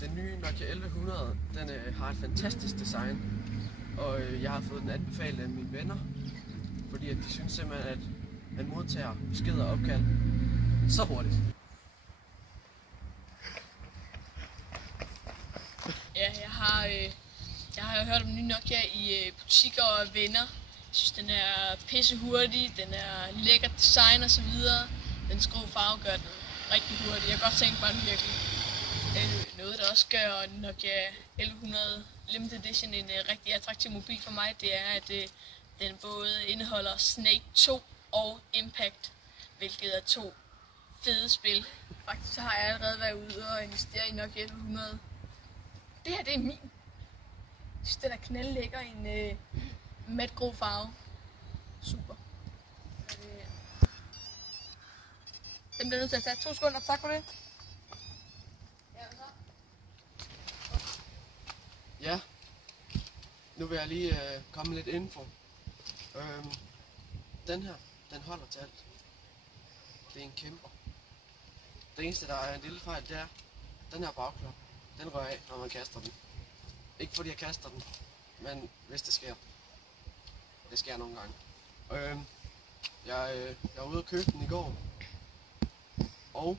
Den nye Nokia 1100, den har et fantastisk design, og jeg har fået den anbefalet af mine venner, fordi at de synes simpelthen, at man modtager beskeder og opkald så hurtigt. Ja, jeg har hørt om den nye Nokia i butikker og venner. Jeg synes, den er pisse hurtig, den er lækkert design og så videre. Den skrå farve gør den rigtig hurtig. Jeg kan godt tænke mig den virkelig. Noget, der også gør Nokia 1100 Limited Edition en rigtig attraktiv mobil for mig, det er, at den både indeholder Snake 2 og Impact, hvilket er 2 fede spil. Faktisk så har jeg allerede været ude og investere i Nokia 1100. Det her, det er min. Jeg synes, den er knaldlækker i en matgrå farve. Super. Den bliver nødt til at tage 2 sekunder. Tak for det. Ja, nu vil jeg lige komme lidt info. Den her, den holder til alt. Det er en kæmper. Det eneste, der er en lille fejl, det er, den her bagklap, den rører af, når man kaster den. Ikke fordi jeg kaster den, men hvis det sker. Det sker nogle gange. Jeg var ude og købe den i går, og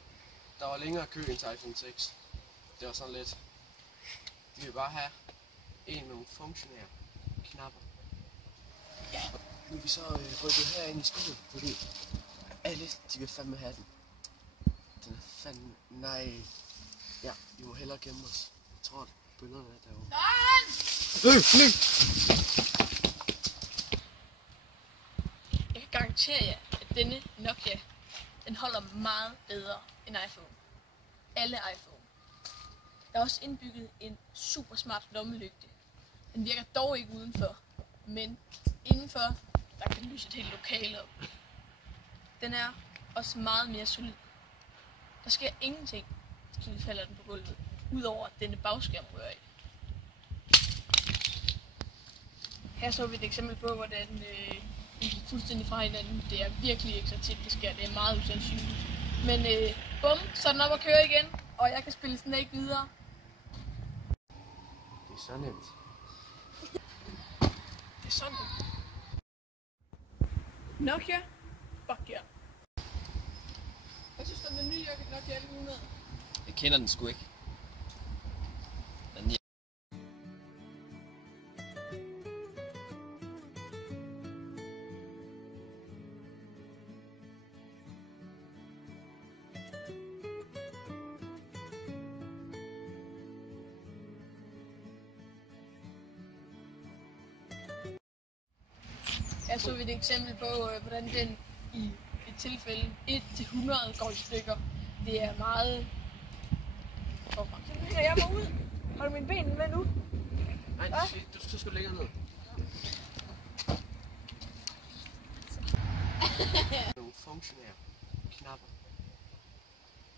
der var længere kø end til iPhone 6. Det var sådan lidt, de vil bare have en med nogle funktionære knapper. Ja, nu er vi så rykket herind i skolen, fordi alle, de vil fandme have den. Den er fandme, nej. Ja, vi må hellere gemme os. Jeg tror, at billederne er derovre. Jeg kan garantere jer, at denne Nokia, den holder meget bedre end iPhone. Alle iPhone. Der er også indbygget en super smart lommelygte. Den virker dog ikke udenfor, men indenfor, der kan lyse et helt lokale op. Den er også meget mere solid. Der sker ingenting, så vi falder den på gulvet, udover at denne bagskærm rører af. Her så vi et eksempel på, hvordan den gik fuldstændig fra hinanden. Det er virkelig ikke så tit, det sker. Det er meget usandsynligt. Men bum, så er den op og køre igen, og jeg kan spille Snake videre. Det er så nemt. Det er sådan det. Nokia, fuck yeah. Hvad synes du om den nye Nokia 1100? Jeg kender den sgu ikke. Men ja. Her så vi et eksempel på, hvordan den i et tilfælde 1-100 går i stykker. Det er meget... Så hænger jeg mig ud. Har du mine ben med nu? Nej, du skal længere ned. Nogle funktionære knapper.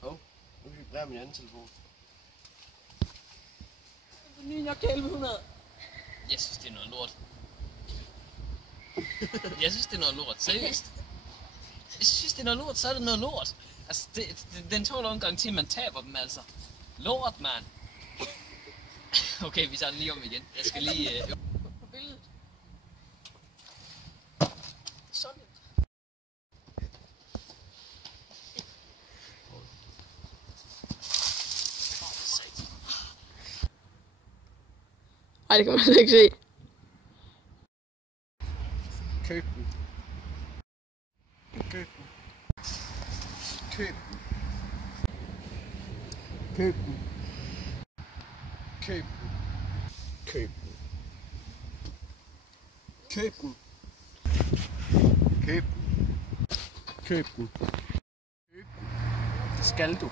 Nu vibrerer min anden telefon. Den nye Nokia 1100. Jeg synes, det er noget lort. Jeg synes, det er noget lort. Seriøst. Jeg synes, det er noget lort, så er det noget lort. Altså, den tåler en gang til, man taber dem, altså. Lort, mand. Okay, vi tager den lige om igen. Jeg skal lige... På billedet. Sådan. Nej, det kan man altså ikke se. Køb den. Køb den. Køb den. Køb den. Køb den. Køb den. Køb den. Køb den. Køb den. Køb den. Det skal du.